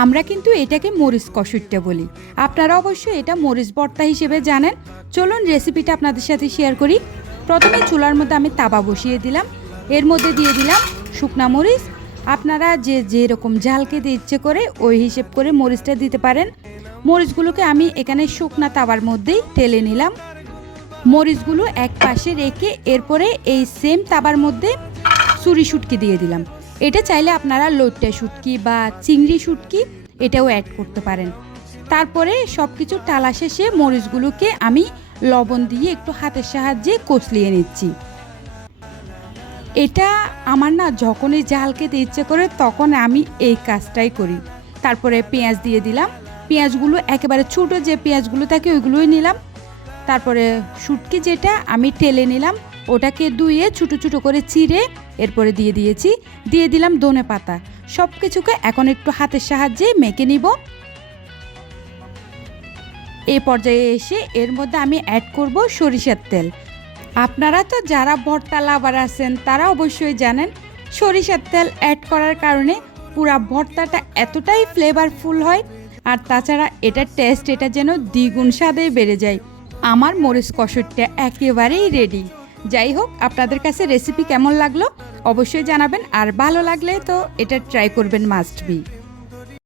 আমরা কিন্তু এটাকে মরিচ কষুরটা বলি, আপনারা অবশ্যই এটা মরিচ ভর্তা হিসেবে জানেন। চলুন রেসিপিটা আপনাদের সাথে শেয়ার করি। প্রথমে চুলার মধ্যে আমি তাওয়া বসিয়ে দিলাম, এর মধ্যে দিয়ে দিলাম শুকনা মরিচ। আপনারা যে যেরকম ঝাল খেতে ইচ্ছে করে ওই হিসেব করে মরিচটা দিতে পারেন। মরিচগুলোকে আমি এখানে শুকনা তাওয়ার মধ্যেই ঢেলে নিলাম। মরিচগুলো এক পাশে রেখে এরপরে এই সেম তাওয়ার মধ্যে চুরি শুটকি দিয়ে দিলাম। এটা চাইলে আপনারা লইট্টা শুটকি বা চিংড়ি শুটকি এটাও অ্যাড করতে পারেন। তারপরে সব কিছু টালা শেষে মরিচগুলোকে আমি লবণ দিয়ে একটু হাতের সাহায্যে কষলিয়ে নিচ্ছি। এটা আমার না যখনই ঝাল খেতে ইচ্ছে করে তখন আমি এই কাজটাই করি। তারপরে পেঁয়াজ দিয়ে দিলাম, পেঁয়াজগুলো একেবারে ছোটো যে পেঁয়াজগুলো থাকে ওইগুলোই নিলাম। তারপরে শুটকি যেটা আমি টেলে নিলাম ওটাকে ধুয়ে ছোটো ছোটো করে চিড়ে এরপরে দিয়ে দিলাম ধনে পাতা। সব কিছুকে এখন একটু হাতের সাহায্যে মেখে নিব। এই পর্যায়ে এসে এর মধ্যে আমি অ্যাড করব সরিষার তেল। আপনারা তো যারা ভর্তা লাভার আছেন তারা অবশ্যই জানেন সরিষার তেল অ্যাড করার কারণে পুরা ভর্তাটা এতটাই ফ্লেভারফুল হয়, আর তাছাড়া এটার টেস্ট এটা যেন দ্বিগুণ স্বাদে বেড়ে যায়। আমার মরিচ কষুরটা একেবারেই রেডি। যাই হোক, আপনাদের কাছে রেসিপি কেমন লাগলো অবশ্যই জানাবেন, আর ভালো লাগলে তো এটা ট্রাই করবেন মাস্ট বি।